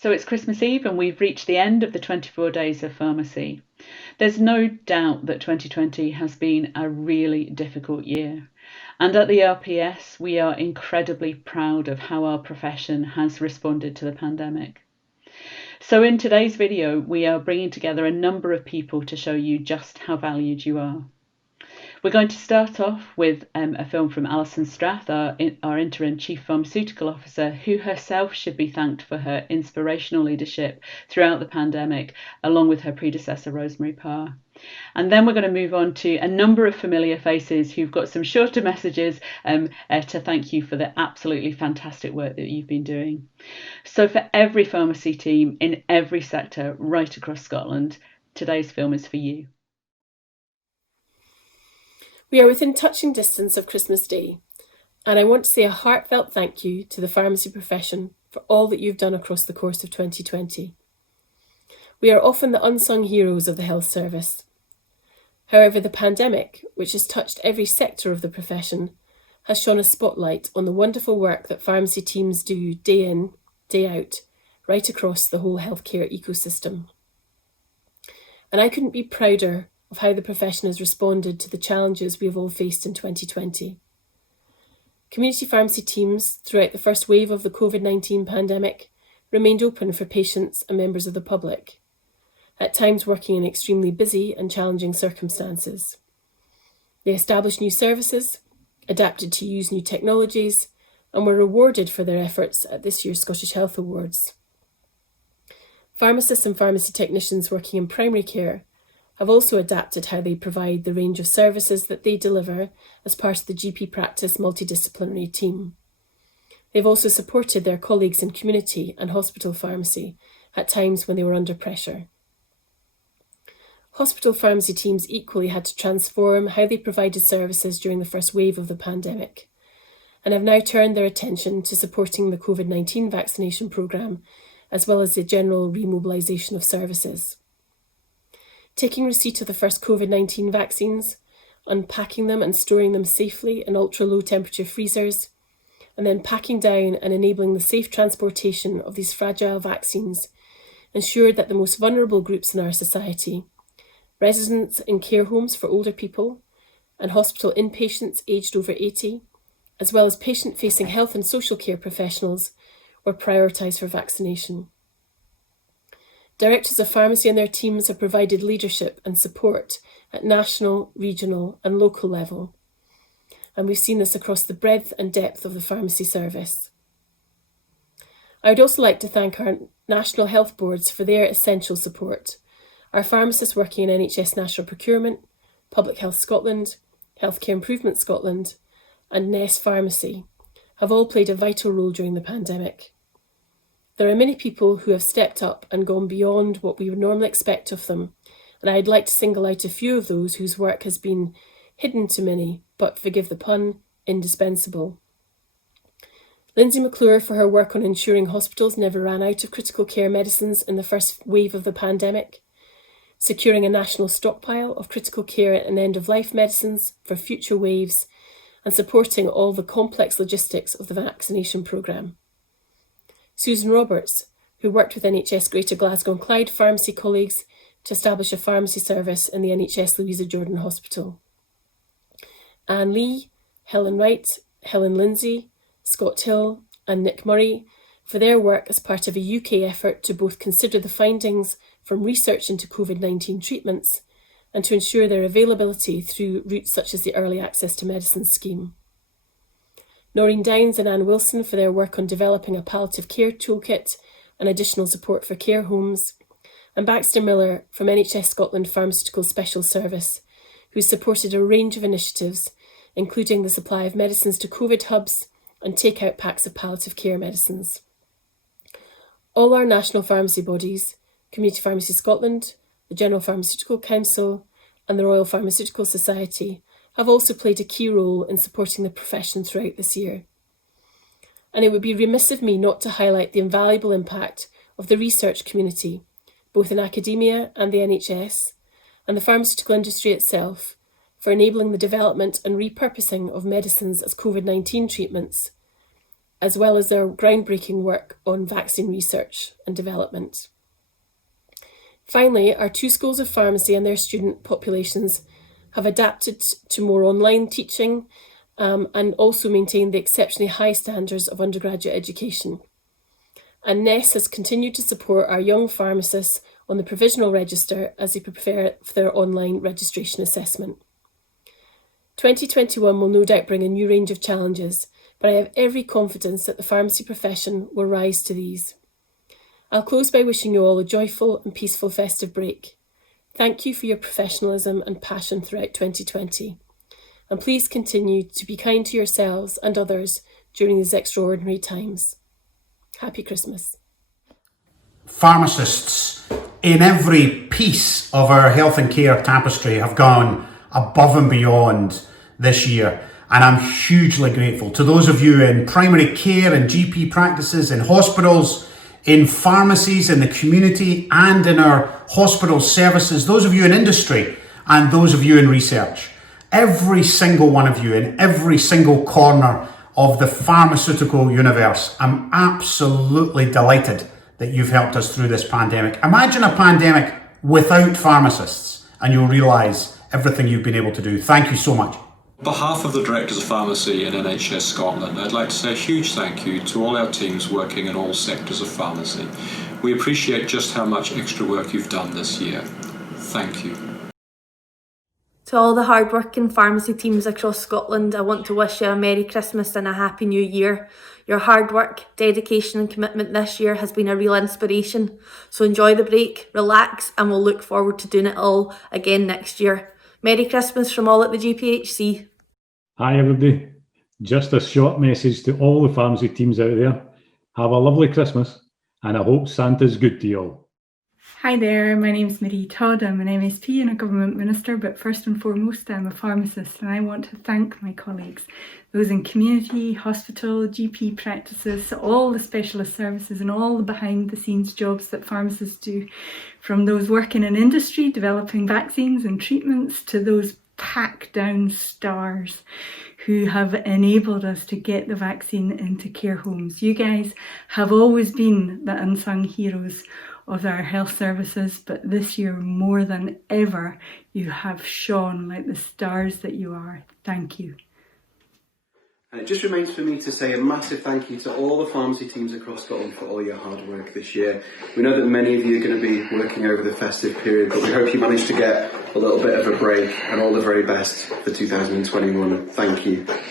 So it's Christmas Eve and we've reached the end of the 24 days of pharmacy. There's no doubt that 2020 has been a really difficult year. And at the RPS, we are incredibly proud of how our profession has responded to the pandemic. So in today's video, we are bringing together a number of people to show you just how valued you are. We're going to start off with a film from Alison Strath, our interim Chief Pharmaceutical Officer, who herself should be thanked for her inspirational leadership throughout the pandemic, along with her predecessor, Rosemary Parr. And then we're going to move on to a number of familiar faces who've got some shorter messages to thank you for the absolutely fantastic work that you've been doing. So for every pharmacy team in every sector right across Scotland, today's film is for you. We are within touching distance of Christmas Day, and I want to say a heartfelt thank you to the pharmacy profession for all that you've done across the course of 2020. We are often the unsung heroes of the health service. However, the pandemic, which has touched every sector of the profession, has shone a spotlight on the wonderful work that pharmacy teams do day in, day out, right across the whole healthcare ecosystem. And I couldn't be prouder of how the profession has responded to the challenges we have all faced in 2020. Community pharmacy teams, throughout the first wave of the COVID-19 pandemic, remained open for patients and members of the public, at times working in extremely busy and challenging circumstances. They established new services, adapted to use new technologies, and were rewarded for their efforts at this year's Scottish Health Awards. Pharmacists and pharmacy technicians working in primary care have also adapted how they provide the range of services that they deliver as part of the GP practice multidisciplinary team. They've also supported their colleagues in community and hospital pharmacy at times when they were under pressure. Hospital pharmacy teams equally had to transform how they provided services during the first wave of the pandemic, and have now turned their attention to supporting the COVID-19 vaccination programme, as well as the general remobilisation of services. Taking receipt of the first COVID-19 vaccines, unpacking them and storing them safely in ultra-low temperature freezers, and then packing down and enabling the safe transportation of these fragile vaccines ensured that the most vulnerable groups in our society, residents in care homes for older people and hospital inpatients aged over 80, as well as patient-facing health and social care professionals, were prioritised for vaccination. Directors of pharmacy and their teams have provided leadership and support at national, regional and local level. And we've seen this across the breadth and depth of the pharmacy service. I would also like to thank our national health boards for their essential support. Our pharmacists working in NHS National Procurement, Public Health Scotland, Healthcare Improvement Scotland and Ness Pharmacy have all played a vital role during the pandemic. There are many people who have stepped up and gone beyond what we would normally expect of them, and I'd like to single out a few of those whose work has been hidden to many, but forgive the pun, indispensable. Lindsay McClure for her work on ensuring hospitals never ran out of critical care medicines in the first wave of the pandemic, securing a national stockpile of critical care and end-of-life medicines for future waves, and supporting all the complex logistics of the vaccination programme. Susan Roberts, who worked with NHS Greater Glasgow and Clyde pharmacy colleagues to establish a pharmacy service in the NHS Louisa Jordan Hospital. Anne Lee, Helen Wright, Helen Lindsay, Scott Hill and Nick Murray for their work as part of a UK effort to both consider the findings from research into COVID-19 treatments and to ensure their availability through routes such as the Early Access to Medicine scheme. Noreen Downs and Anne Wilson for their work on developing a palliative care toolkit and additional support for care homes, and Baxter Miller from NHS Scotland Pharmaceutical Special Service, who supported a range of initiatives, including the supply of medicines to COVID hubs and take-out packs of palliative care medicines. All our national pharmacy bodies, Community Pharmacy Scotland, the General Pharmaceutical Council and the Royal Pharmaceutical Society have also played a key role in supporting the profession throughout this year. And it would be remiss of me not to highlight the invaluable impact of the research community, both in academia and the NHS, and the pharmaceutical industry itself, for enabling the development and repurposing of medicines as COVID-19 treatments, as well as their groundbreaking work on vaccine research and development. Finally, our 2 schools of pharmacy and their student populations have adapted to more online teaching and also maintained the exceptionally high standards of undergraduate education. And NES has continued to support our young pharmacists on the provisional register as they prepare for their online registration assessment. 2021 will no doubt bring a new range of challenges, but I have every confidence that the pharmacy profession will rise to these. I'll close by wishing you all a joyful and peaceful festive break. Thank you for your professionalism and passion throughout 2020. And please continue to be kind to yourselves and others during these extraordinary times. Happy Christmas. Pharmacists in every piece of our health and care tapestry have gone above and beyond this year. And I'm hugely grateful to those of you in primary care and GP practices, in hospitals, in pharmacies, in the community and in our hospital services, those of you in industry and those of you in research. Every single one of you in every single corner of the pharmaceutical universe, I'm absolutely delighted that you've helped us through this pandemic. Imagine a pandemic without pharmacists and you'll realise everything you've been able to do. Thank you so much. On behalf of the Directors of Pharmacy in NHS Scotland, I'd like to say a huge thank you to all our teams working in all sectors of pharmacy. We appreciate just how much extra work you've done this year. Thank you. To all the hard-working pharmacy teams across Scotland, I want to wish you a Merry Christmas and a Happy New Year. Your hard work, dedication and commitment this year has been a real inspiration. So enjoy the break, relax, and we'll look forward to doing it all again next year. Merry Christmas from all at the GPHC. Hi everybody. Just a short message to all the pharmacy teams out there. Have a lovely Christmas and I hope Santa's good to you all. Hi there, my name's Marie Todd. I'm an MSP and a government minister, but first and foremost I'm a pharmacist, and I want to thank my colleagues, those in community, hospital, GP practices, all the specialist services and all the behind the scenes jobs that pharmacists do, from those working in industry developing vaccines and treatments to those pack down stars who have enabled us to get the vaccine into care homes. You guys have always been the unsung heroes of our health services, but this year more than ever you have shone like the stars that you are. Thank you. And it just remains for me to say a massive thank you to all the pharmacy teams across Scotland for all your hard work this year. We know that many of you are going to be working over the festive period, but we hope you managed to get a little bit of a break, and all the very best for 2021. Thank you.